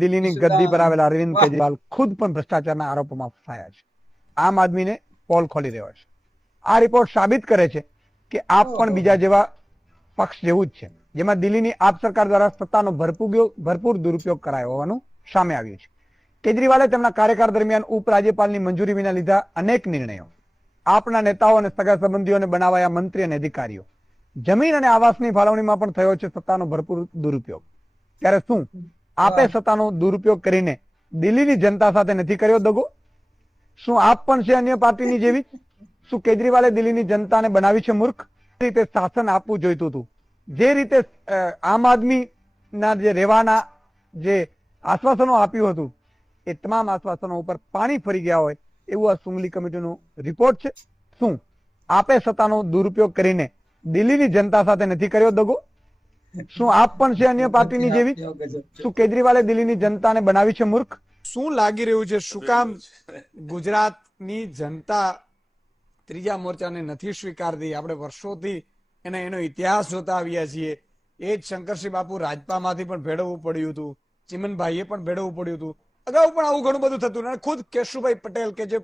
દિલ્હીની ગદ્દી પર આવેલા અરવિંદ કેજરીવાલ ખુદ પણ ભ્રષ્ટાચારના આરોપોમાં ફસાયા છે. આમ આદમીને પોલ ખોલી રહ્યો છે. આ રિપોર્ટ સાબિત કરે છે કે આપ પણ બીજા જેવા પક્ષ જેવું જ છે, જેમાં દિલ્હીની આપ સરકાર દ્વારા સત્તાનો ભરપૂર દુરુપયોગ કરાયો હોવાનું સામે આવ્યું છે. કેજરીવાલે તેમના કાર્યકાળ દરમિયાન ઉપરાજ્યપાલની મંજૂરી વિના લીધા અનેક નિર્ણયો, આપના નેતાઓ અને સગા સંબંધીઓને બનાવાયા મંત્રી અને અધિકારીઓ, જમીન અને આવાસની ફાળવણીમાં પણ થયો છે સત્તાનો ભરપૂર દુરુપયોગ. ત્યારે શું આપે સત્તાનો દુરુપયોગ કરીને દિલ્હીની જનતા સાથે નથી કર્યો દગો? શું આપ પણ છે અન્ય પાર્ટીની જેવી? શું કેજરીવાલે દિલ્હીની જનતાને બનાવી છે મૂર્ખ? રીતે શાસન આપવું જોઈતું હતું, જે રીતે આમ આદમીના જે રહેવાના જે આશ્વાસનો આપ્યું હતું એ તમામ આશ્વાસનો ઉપર પાણી ફરી ગયા હોય એવું આ સુંગલી કમિટીનો રિપોર્ટ છે. શું આપે સત્તાનો દુરુપયોગ કરીને દિલ્હીની જનતા સાથે નથી કર્યો દગો? શું આપ પણ છે અન્ય પાર્ટીની જેવી? શું કેજરીવાલે દિલ્હીની જનતાને બનાવી છે મૂર્ખ? શું લાગી રહ્યું છે, શું કામ ગુજરાતની જનતા ત્રીજા મોરચાને નથી સ્વીકારતી? આપણે વર્ષોથી એનો ઇતિહાસ જોતા આવ્યા છીએ. એ જ શંકરસિંહ બાપુ રાજપામાંથી પણ ભેળવવું પડ્યું હતું, ચિમનભાઈએ પણ ભેળવવું પડ્યું હતું, અગાઉ પણ આવું ઘણું બધું થતું. અને ખુદ કેશુભાઈ પટેલ કે જે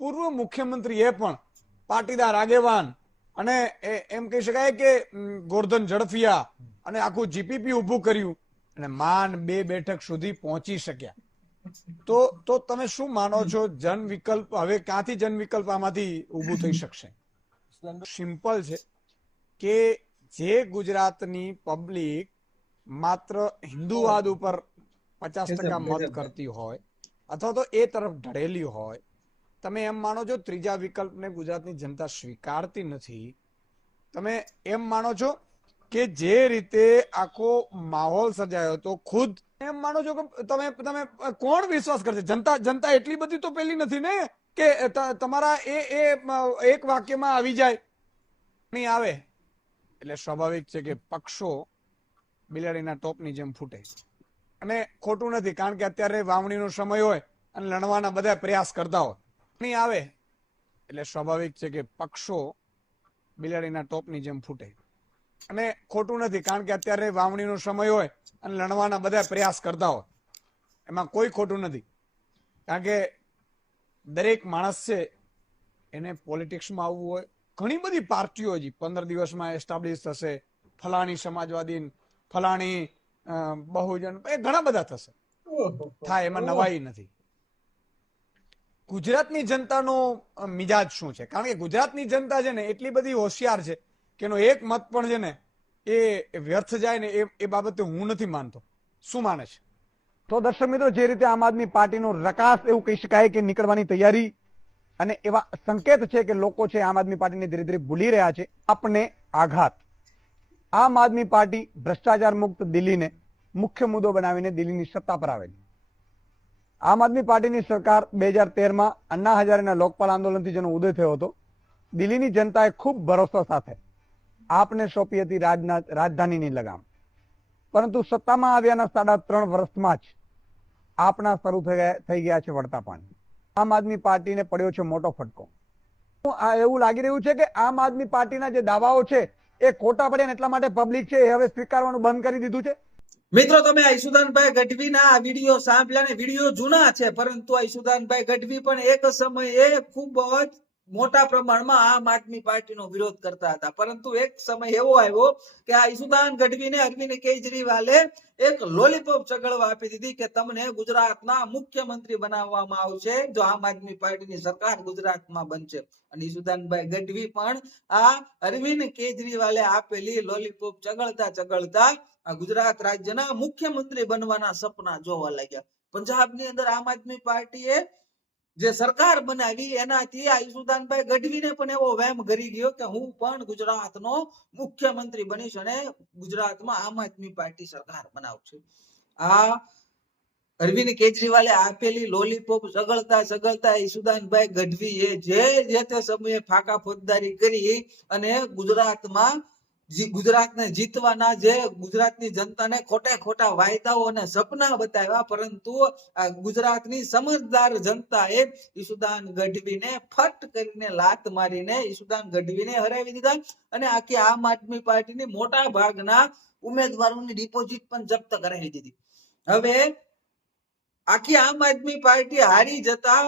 પૂર્વ મુખ્યમંત્રી એ પણ પાટીદાર આગેવાન અને એમ કહી શકાય કે ગોરધન ઝડફિયા અને આખું જીપીપી ઉભું કર્યું અને માન 2 બેઠક સુધી પહોંચી શક્યા. તો તમે શું માનો છો, જન વિકલ્પ હવે ક્યાંથી જન વિકલ્પ આમાંથી ઉભું થઈ શકશે? સિમ્પલ છે કે જે ગુજરાતની પબ્લિક માત્ર હિન્દુવાદ ઉપર 50% મત કરતી હોય અથવા તો એ તરફ ઢળેલી હોય, તમે એમ માનો છો ત્રીજા વિકલ્પને ગુજરાતની જનતા સ્વીકારતી નથી? તમે એમ માનો છો કે જે રીતે આખો માહોલ સર્જાયો તો ખુદ એમ માનો છો કે તમે કોણ વિશ્વાસ કરશે? જનતા એટલી બધી તો પેલી નથી ને કે તમારા એ એક વાક્યમાં આવી જાય. નહીં આવે એટલે સ્વાભાવિક છે કે પક્ષો બિલાડીના ટોપની જેમ ફૂટે. અને ખોટું નથી, કારણ કે અત્યારે વાવણીનો સમય હોય અને લણવાના બધા પ્રયાસ કરતા હોય. નહીં આવે એટલે સ્વાભાવિક છે કે પક્ષો બિલાડીના ટોપની જેમ ફૂટે. અને ખોટું નથી, કારણ કે અત્યારે વાવણીનો સમય હોય અને લણવાના બધા પ્રયાસ કરતા હોય. એમાં કોઈ ખોટું નથી, કારણ કે દરેક માણસ છે એને પોલિટિક્સમાં આવવું હોય. ઘણી બધી પાર્ટીઓ હજી 15 દિવસમાં એસ્ટાબ્લિશ થશે, ફલાણી સમાજવાદી, ફલાણી બહુજન, એ ઘણા બધા થશે, થાય, એમાં નવાઈ નથી. ગુજરાતની જનતાનો મિજાજ શું છે? કારણ કે ગુજરાતની જનતા છે ને એટલી બધી હોશિયાર છે કે એનો એક મત પણ છે ને એ વ્યર્થ જાય ને એ બાબતે હું નથી માનતો. શું માને છે? તો દર્શક મિત્રો, જે રીતે આમ આદમી પાર્ટીનો રકાસ એવું કહી શકાય કે નીકળવાની તૈયારી અને એવા સંકેત છે કે લોકો છે આમ આદમી પાર્ટીને ધીરે ધીરે ભૂલી રહ્યા છે. આપને આઘાત. આમ આદમી પાર્ટી ભ્રષ્ટાચાર મુક્ત દિલ્હીને મુખ્ય મુદ્દો બનાવીને દિલ્હીની સત્તા પર આવેલી. આમ આદમી પાર્ટીની સરકાર 2013માં અન્ના હજારેના લોકપાલ આંદોલનથી જેનો ઉદય થયો હતો, દિલ્હીની જનતાએ ખૂબ ભરોસો સાથે આપને સોંપી હતી રાજધાનીની લગામ. પરંતુ સત્તામાં આવ્યાના 3.5 વર્ષમાં જ આપના શરૂ થઈ ગયા છે વળતા પાણી. આમ આદમી પાર્ટીને પડ્યો છે મોટો ફટકો. એવું લાગી રહ્યું છે કે આમ આદમી પાર્ટીના જે દાવાઓ છે એ ખોટા પડ્યા એટલા માટે પબ્લિક છે એ હવે સ્વીકારવાનું બંધ કરી દીધું છે. મિત્રો, તમે ઈશુદાનભાઈ ગઢવીના આ વિડીયો સાંભળ્યા ને વિડીયો જૂના છે, પરંતુ ઈશુદાનભાઈ ગઢવી પણ એક સમયે ખૂબ જ મોટા પ્રમાણમાં આમ આદમી પાર્ટીનો વિરોધ કરતા હતા. પરંતુ એક સમય એવો આવ્યો કે આ ઈશુદાન ગઢવીને અરવિંદ કેજરીવાલે એક લોલીપોપ ચગળવા આપી દીધી કે તમને ગુજરાતના મુખ્યમંત્રી બનાવવામાં આવશે જો આમ આદમી પાર્ટીની સરકાર ગુજરાતમાં બનશે. અને ઈશુદાનભાઈ ગઢવી પણ આ અરવિંદ કેજરીવાલે આપેલી લોલીપોપ ચગળતા ગુજરાત રાજ્યના મુખ્યમંત્રી બનવાના સપના જોવા લાગ્યા. પંજાબની અંદર આમ આદમી પાર્ટીએ જે સરકાર બનાવી એનાથી આ ઈશુદાનભાઈ ગઢવીને પણ એવો વહેમ ઘરી ગયો કે હું પણ ગુજરાતનો મુખ્યમંત્રી બનીશ અને ગુજરાતમાં આમ આદમી પાર્ટી સરકાર બનાવશે. આ અરવિંદ કેજરીવાલે આપેલી લોલીપોપ સગળતા ઈશુદાનભાઈ ગઢવીએ જે તે સમયે ફાકા ફોજદારી કરી અને ગુજરાતને જીતવાના જે ગુજરાતની જનતાને ખોટા વાયદાઓ અને સપના બતાવ્યા, પરંતુ આ ગુજરાતની સમજદાર જનતાએ ઈશુદાન ગઢવીને ફટ કરીને લાત મારીને ઈશુદાન ગઢવીને હરાવી દીધા અને આખી આમ આદમી પાર્ટીની મોટા ભાગના ઉમેદવારોની ડિપોઝિટ પણ જપ્ત કરાવી દીધી. હવે આખી આમ આદમી પાર્ટી હારી જતા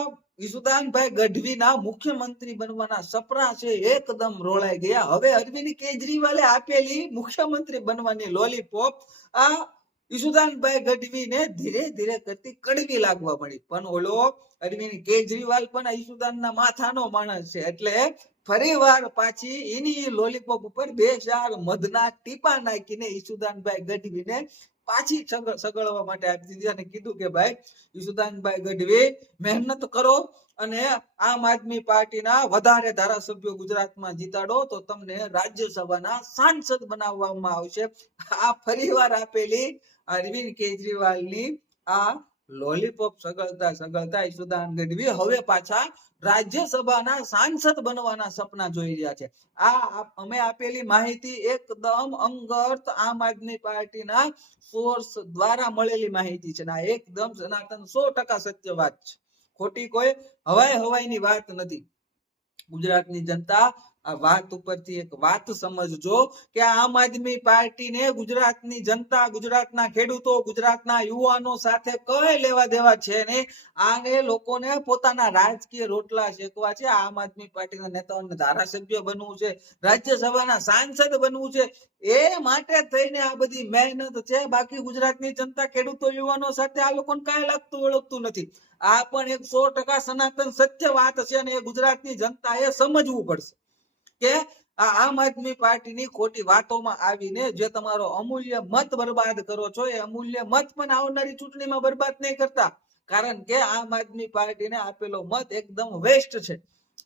ઈસુદાનભાઈ ગઢવીના મુખ્યમંત્રી બનવાના સપના છે એકદમ રોળાઈ ગયા. હવે અરવિંદ કેજરીવાલે આપેલી મુખ્યમંત્રી બનવાની લોલીપોપ આ ઈસુદાનભાઈ ગઢવીને ધીરે ધીરે કરતી કડવી લાગવા મળી. પણ ઓલો અરવિંદ કેજરીવાલ પણ ઈસુદાનના માથાનો માણસ છે એટલે ફરી વાર પાછી એની લોલીપોપ ઉપર 2-4 મધના ટીપા નાખીને ઈસુદાનભાઈ ગઢવીને પાછી સગળવા માટે આપી દીધી અને કીધું કે ભાઈ ઈસુદાનભાઈ ગઢવી મહેનત કરો અને આમ આદમી પાર્ટીના વધારે ધારાસભ્યો ગુજરાતમાં જીતાડો તો તમને રાજ્યસભાના સાંસદ બનાવવામાં આવશે. આ ફરીવાર આપેલી અરવિંદ કેજરીવાલની આ લોલીપોપ સગળતા ઈસુદાન ગઢવી હવે પાછા રાજ્યસભાના સાંસદ બનવાના સપના જોઈ રહ્યા છે. આ અમે આપેલી માહિતી એકદમ અંગત આમ આદમી પાર્ટીના સોર્સ દ્વારા મળેલી માહિતી છે. આ એકદમ સનાતન 100% સત્ય વાત છે. ખોટી કોઈ હવાઈની વાત નથી. ગુજરાતની જનતા આ વાત ઉપરથી એક વાત સમજજો કે આમ આદમી પાર્ટીને ગુજરાતની જનતા, ગુજરાતના ખેડૂતો, ગુજરાતના યુવાનો સાથે કઈ લેવા દેવા છે ને. આને લોકોને પોતાના રાજકીય રોટલા શેકવા છે. આમ આદમી પાર્ટીના નેતાઓને ધારાસભ્ય બનવું છે, રાજ્યસભાના સાંસદ બનવું છે, એ માટે થઈને આ બધી મહેનત છે. બાકી ગુજરાતની જનતા, ખેડૂતો, યુવાનો સાથે આ લોકોને કાંઈ લાગતું ઓળખતું નથી. આ પણ એક 100% સનાતન સત્ય વાત છે અને એ ગુજરાતની જનતાએ સમજવું પડશે કે આ આમ આદમી પાર્ટીની ખોટી વાતોમાં આવીને જે તમારો અમૂલ્ય મત બરબાદ કરો છો એ અમૂલ્ય મત પણ આવનારી ચૂંટણીમાં બરબાદ નહીં કરતા. કારણ કે આમ આદમી પાર્ટીને આપેલો મત એકદમ વેસ્ટ છે.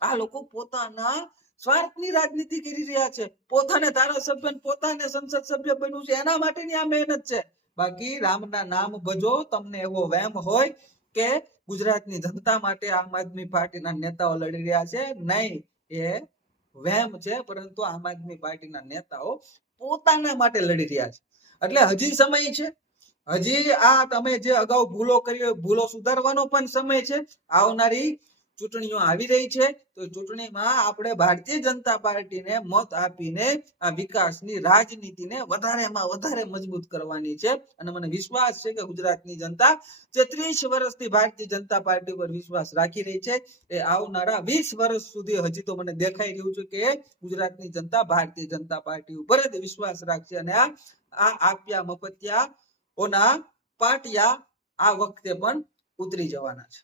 આ લોકો પોતાના સ્વાર્થની રાજનીતિ કરી રહ્યા છે. પોતાને ધારાસભ્ય, પોતાને સંસદ સભ્ય બનવું છે એના માટેની આ મહેનત છે. બાકી રામના નામ ભજો. તમને એવો વહેમ હોય કે ગુજરાતની જનતા માટે આમ આદમી પાર્ટીના નેતાઓ લડી રહ્યા છે, નહીં, એ વહેમ છે. પરંતુ આમ આદમી પાર્ટીના નેતાઓ પોતાના માટે લડી રહ્યા છે. એટલે હજી સમય છે. હજી આ તમે જે અગાઉ ભૂલો કરી ભૂલો સુધારવાનો પણ સમય છે. આવનારી ચૂંટણીઓ આવી રહી છે તો ચૂંટણીમાં આપણે ભારતીય જનતા પાર્ટીને મત આપીને આ વિકાસની રાજનીતિને વધારેમાં વધારે મજબૂત કરવાની છે. અને મને વિશ્વાસ છે કે ગુજરાતની જનતા જે 30 વર્ષથી ભારતીય જનતા પાર્ટી પર વિશ્વાસ રાખી રહી છે એ આવનારા 20 વર્ષ સુધી હજી તો મને દેખાઈ રહ્યું છે કે ગુજરાતની જનતા ભારતીય જનતા પાર્ટી ઉપર જ વિશ્વાસ રાખશે અને આ આપ્યા મફતિયાઓના પાટિયા આ વખતે પણ ઉતરી જવાના છે.